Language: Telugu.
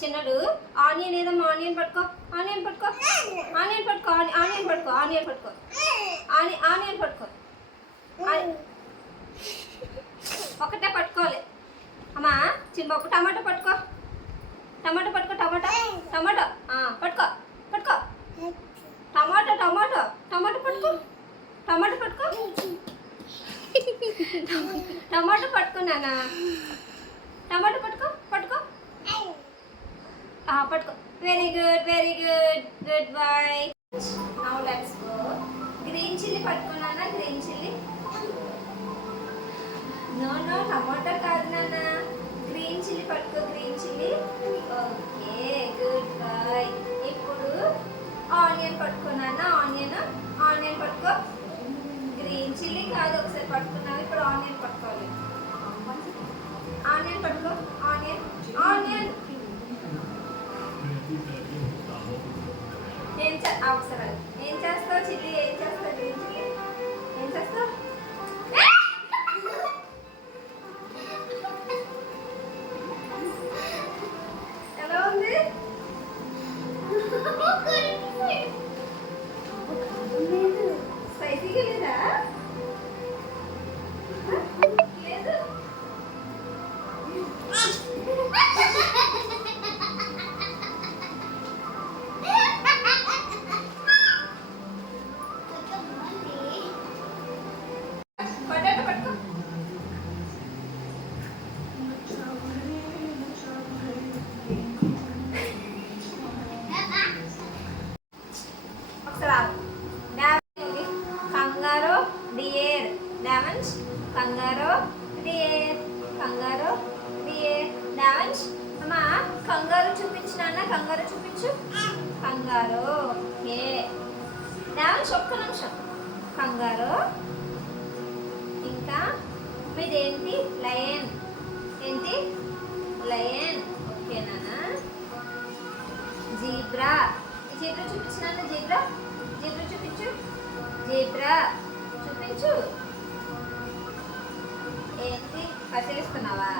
చిన్నడు ఆనియన్ ఏదమ్మా ఆనియన్ పట్టుకో ఆనియన్ పట్టుకో ఆనియన్ పట్టుకో ఆనియన్ పట్టుకో ఆనియన్ పట్టుకో ఆనియన్ పట్టుకో ఒకటే పట్టుకోవాలి అమ్మా చిన్న ఒక టమాటో పట్టుకో టమాటో పట్టుకో టమాటో టమాటో పట్టుకో పట్టుకో టమాటో టమాటో టమాటో పట్టుకో టమాటో పట్టుకో టమాటో పట్టుకో నాన్న టమాటో పట్టుకో పట్టుకో పట్టుకో very good good boy now let's go green chilli పట్టుకున్నానా green chilli no no tomato కాదు నాన్న గ్రీన్ చిల్లీ పట్టుకో green chilli okay good boy ఇప్పుడు ఆనియన్ పట్టుకున్నానా ఆనియన్ పట్టుకో గ్రీన్ చిల్లీ కాదు ఒకసారి పట్టుకున్నావు ఇప్పుడు ఆనియన్ పట్టుకోవాలి ఆనియన్ పట్టుకో ఆనియన్ ఆనియన్ ఒకసారి ఏం చేస్తావు చిల్లీ ఏం చేస్తావు గ్రీన్ చిల్లీ ఏం చేస్తావు ఎలా ఉంది స్పైసీగా లేదా లేదు పొటాటో పట్టుకో ఒకసారి కంగారో డియర్ డావెన్స్ కంగారో డియర్ కంగారో డియర్ డావెన్స్ అమ్మా కంగారు చూపించినా కంగారు చూపించు కంగారో ఓకే డావెన్స్ ఒక్క నిమిషం కంగారో ఇంకా మీదేంటి లయన్ ఏంటి లయన్ ఓకేనా జీబ్రా ఈ జీబ్రా చూపించినా జీబ్రా జీబ్రా చూపించు జీబ్రా చూపించు ఏంటి పరిశీలిస్తున్నావా